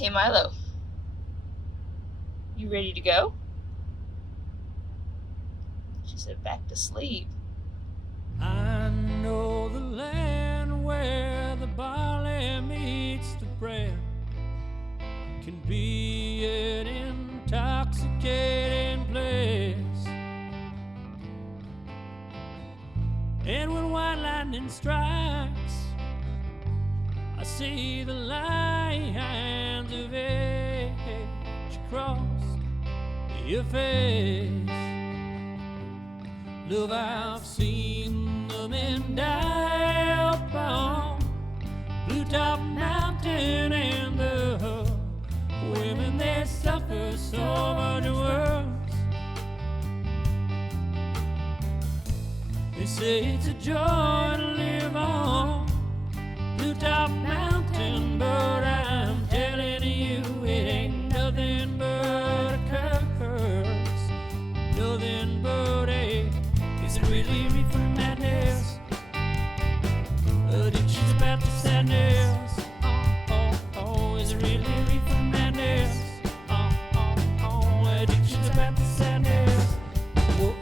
Hey Milo, you ready to go? She said back to sleep. I know the land where the barley meets the bread can be an intoxicating place. And when white lightning strikes, I see the lines of age across your face. Love, I've seen the men die up on Blue Top Mountain, and the women they suffer so much worse. They say it's a joy to live on Blue Top Mountain, but I'm telling you it ain't nothing but a curse, nothing but a. Is it really reefer madness? Addiction's about to sadness. Oh, is it really reefer madness? Oh, addiction's about to sadness. Oh.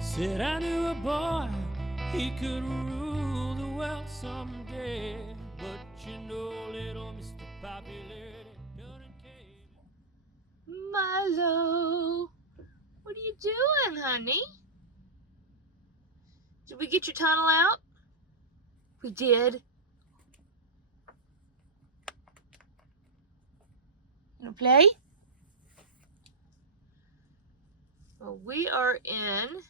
Said I knew a boy, he could rule the world someday, but you know, little Mr. Popularity done came. Milo, what are you doing, honey? Did we get your tunnel out? We did. You wanna play? Well, we are in,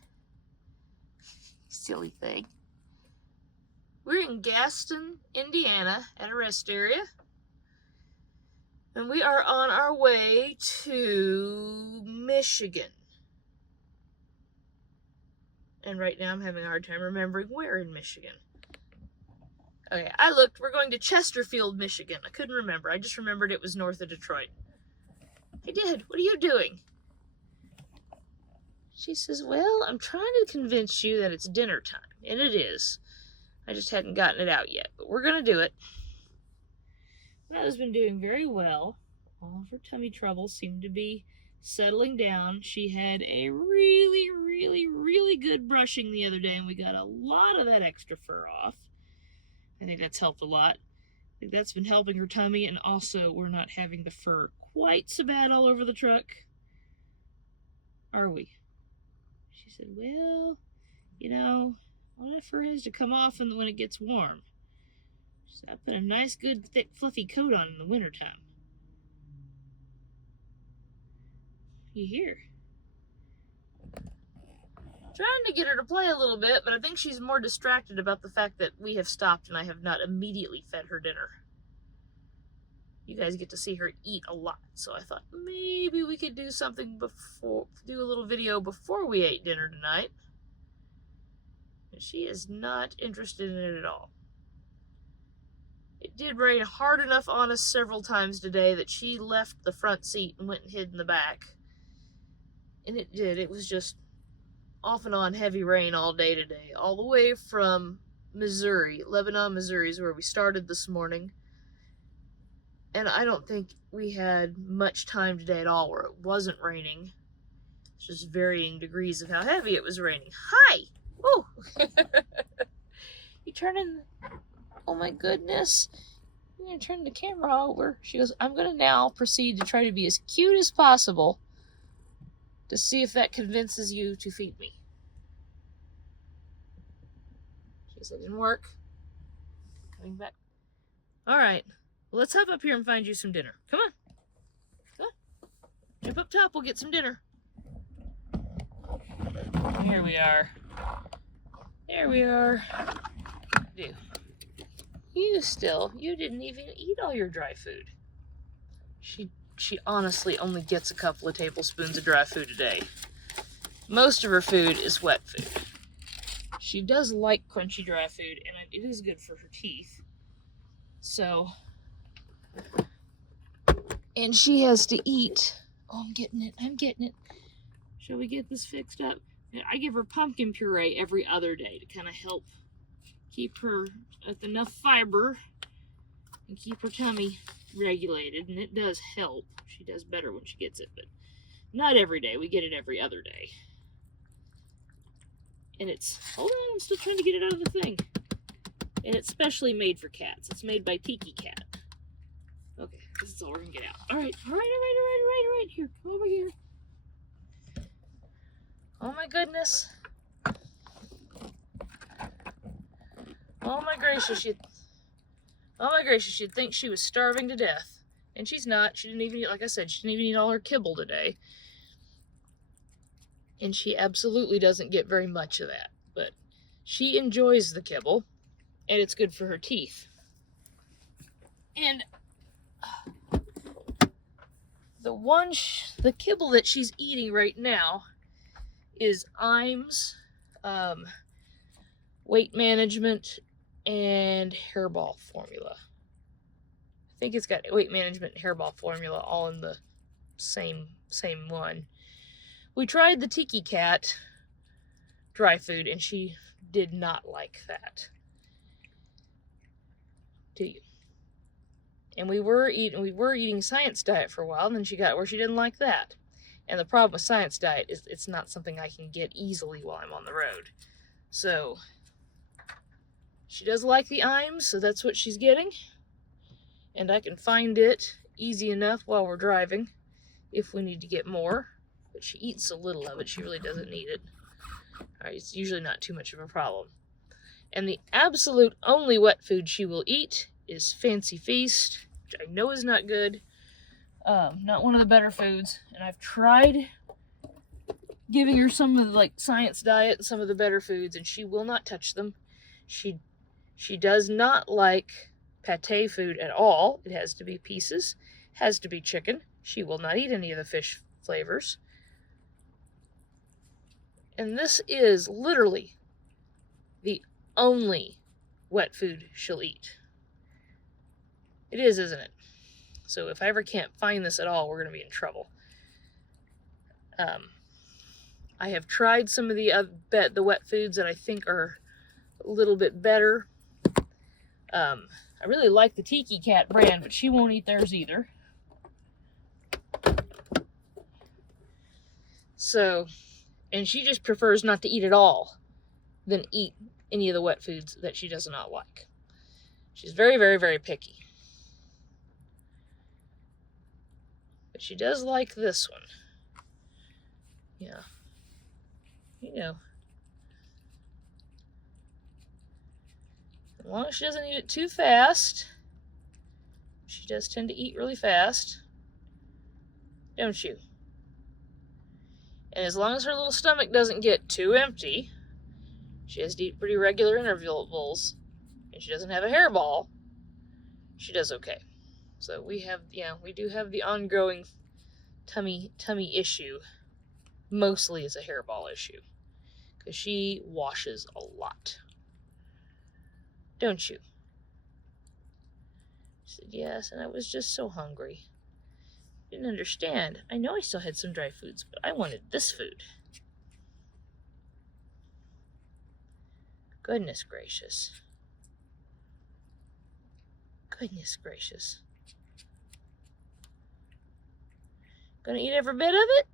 silly thing. We're in Gaston, Indiana at a rest area. And we are on our way to Michigan. And right now I'm having a hard time remembering where in Michigan. Okay, I looked. We're going to Chesterfield, Michigan. I couldn't remember. I just remembered it was north of Detroit. Hey, Dad, what are you doing? She says, well, I'm trying to convince you that it's dinner time. And it is. I just hadn't gotten it out yet. But we're going to do it. Milo's been doing very well. All of her tummy troubles seem to be settling down. She had a really good brushing the other day, and we got a lot of that extra fur off. I think that's helped a lot. I think that's been helping her tummy, and also we're not having the fur quite so bad all over the truck. Are we? She said, well, you know, all that fur has to come off when it gets warm. She said, I put a nice, good, thick, fluffy coat on in the wintertime. You hear? Trying to get her to play a little bit, but I think she's more distracted about the fact that we have stopped and I have not immediately fed her dinner. You guys get to see her eat a lot, so I thought maybe we could do something do a little video before we ate dinner tonight. And she is not interested in it at all. It did rain hard enough on us several times today that she left the front seat and went and hid in the back. And it did. It was just off and on heavy rain all day today, all the way from Missouri. Lebanon, Missouri is where we started this morning. And I don't think we had much time today at all where it wasn't raining. It's just varying degrees of how heavy it was raining. Hi! Oh! You turning... Oh my goodness. You're going to turn the camera over. She goes, I'm going to now proceed to try to be as cute as possible to see if that convinces you to feed me. She said it didn't work. Coming back. All right. Well, let's hop up here and find you some dinner. Come on. Come on. Jump up top. We'll get some dinner. Here we are. There we are. You didn't even eat all your dry food. She honestly only gets a couple of tablespoons of dry food a day. Most of her food is wet food. She does like crunchy dry food, and it is good for her teeth. So, and she has to eat. Oh, I'm getting it. Shall we get this fixed up? And I give her pumpkin puree every other day to kind of help keep her with enough fiber and keep her tummy regulated, and it does help. She does better when she gets it, but not every day. We get it every other day. And it's, hold on, I'm still trying to get it out of the thing. And it's specially made for cats. It's made by Tiki Cat. Okay, this is all we're gonna get out. All right. Here, come over here. Oh my goodness. Oh my gracious, you'd think she was starving to death. And she's not. She didn't even eat, like I said, she didn't even eat all her kibble today. And she absolutely doesn't get very much of that. But she enjoys the kibble, and it's good for her teeth. And the kibble that she's eating right now is Iams, weight management, and hairball formula. I think it's got weight management and hairball formula all in the same one. We tried the Tiki Cat dry food, and she did not like that. Do you? And we were eating Science Diet for a while, and then she got where she didn't like that. And the problem with Science Diet is it's not something I can get easily while I'm on the road. So she does like the Iams, so that's what she's getting. And I can find it easy enough while we're driving if we need to get more. But she eats so little of it, she really doesn't need it. Alright, it's usually not too much of a problem. And the absolute only wet food she will eat is Fancy Feast, which I know is not good. Not one of the better foods. And I've tried giving her some of the Science Diet and some of the better foods, and she will not touch them. She does not like pate food at all. It has to be pieces, has to be chicken. She will not eat any of the fish flavors. And this is literally the only wet food she'll eat. It is, isn't it? So if I ever can't find this at all, we're going to be in trouble. I have tried some of the wet foods that I think are a little bit better. I really like the Tiki Cat brand, but she won't eat theirs either. So, and she just prefers not to eat at all than eat any of the wet foods that she does not like. She's very, very, very picky. But she does like this one. Yeah. You know. As long as she doesn't eat it too fast. She does tend to eat really fast. Don't you? And as long as her little stomach doesn't get too empty, she has to eat pretty regular intervals, and she doesn't have a hairball, she does okay. So we do have the ongoing tummy issue, mostly as a hairball issue, because she washes a lot. Don't you? She said, yes, and I was just so hungry. Didn't understand. I know I still had some dry foods, but I wanted this food. Goodness gracious. Goodness gracious. Gonna eat every bit of it?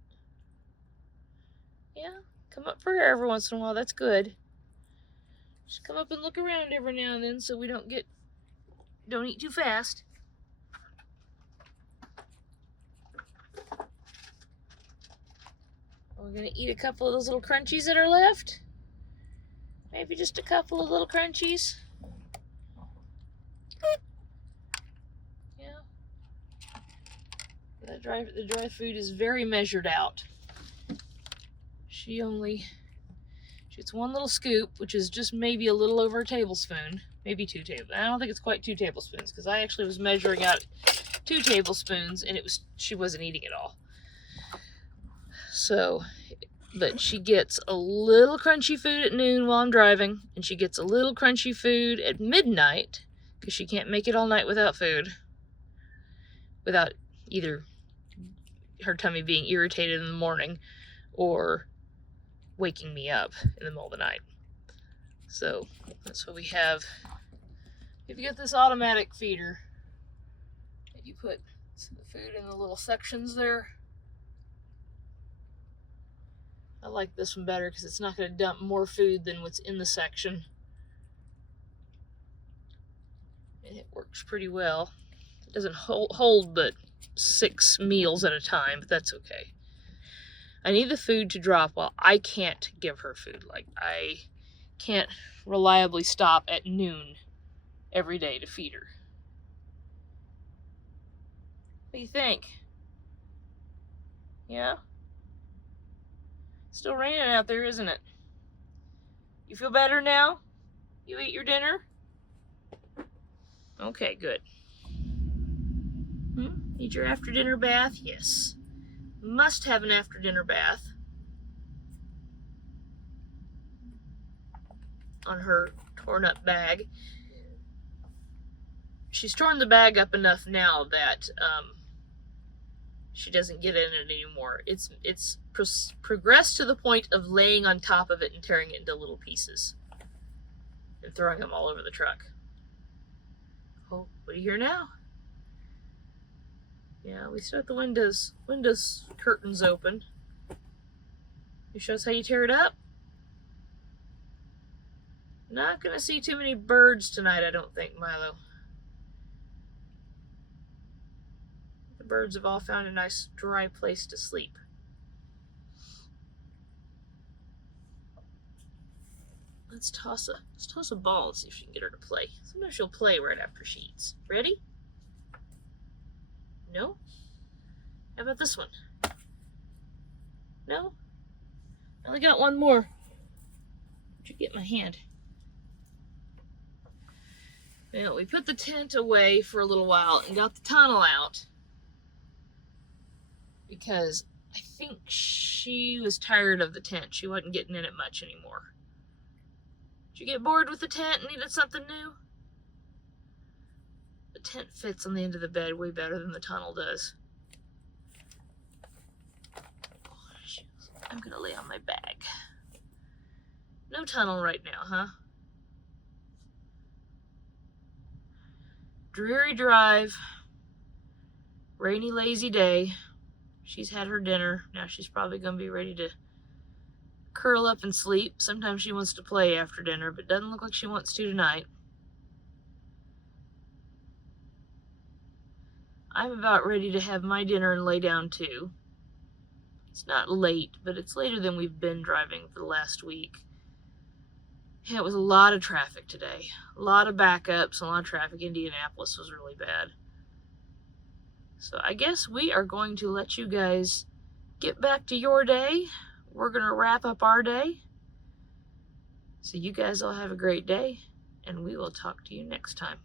Yeah, come up for air every once in a while. That's good. Just come up and look around every now and then so we don't eat too fast. We're gonna eat a couple of those little crunchies that are left. Maybe just a couple of little crunchies. Yeah. The dry food is very measured out. She gets one little scoop, which is just maybe a little over a tablespoon. Maybe 2 tablespoons. I don't think it's quite 2 tablespoons, because I actually was measuring out 2 tablespoons, and she wasn't eating it all. So, but she gets a little crunchy food at noon while I'm driving, and she gets a little crunchy food at midnight, because she can't make it all night without food. Without either her tummy being irritated in the morning, or waking me up in the middle of the night. So that's what we have. If you get this automatic feeder, you put the food in the little sections there. I like this one better because it's not going to dump more food than what's in the section. And it works pretty well. It doesn't hold but 6 meals at a time, but that's okay. I need the food to drop while I can't give her food. Like, I can't reliably stop at noon every day to feed her. What do you think? Yeah? Still raining out there, isn't it? You feel better now? You ate your dinner? Okay, good. Need your after dinner bath? Yes. Must have an after dinner bath. On her torn up bag. She's torn the bag up enough now that she doesn't get in it anymore. It's progressed to the point of laying on top of it and tearing it into little pieces and throwing them all over the truck. Oh, what do you hear now? Yeah, we still have the windows curtains open. You show us how you tear it up? Not gonna see too many birds tonight, I don't think, Milo. The birds have all found a nice dry place to sleep. Let's toss a ball and see if she can get her to play. Sometimes she'll play right after she eats. Ready? No? How about this one? No? I only got one more. Where'd you get my hand? Well, we put the tent away for a little while and got the tunnel out because I think she was tired of the tent. She wasn't getting in it much anymore. Did you get bored with the tent and needed something new? The tent fits on the end of the bed way better than the tunnel does. I'm gonna lay on my bag. No tunnel right now, huh? Dreary drive. Rainy, lazy day. She's had her dinner. Now she's probably gonna be ready to curl up and sleep. Sometimes she wants to play after dinner, but doesn't look like she wants to tonight. I'm about ready to have my dinner and lay down too. It's not late, but it's later than we've been driving for the last week. Yeah, it was a lot of traffic today. A lot of backups, a lot of traffic. Indianapolis was really bad. So I guess we are going to let you guys get back to your day. We're going to wrap up our day. So you guys all have a great day, and we will talk to you next time.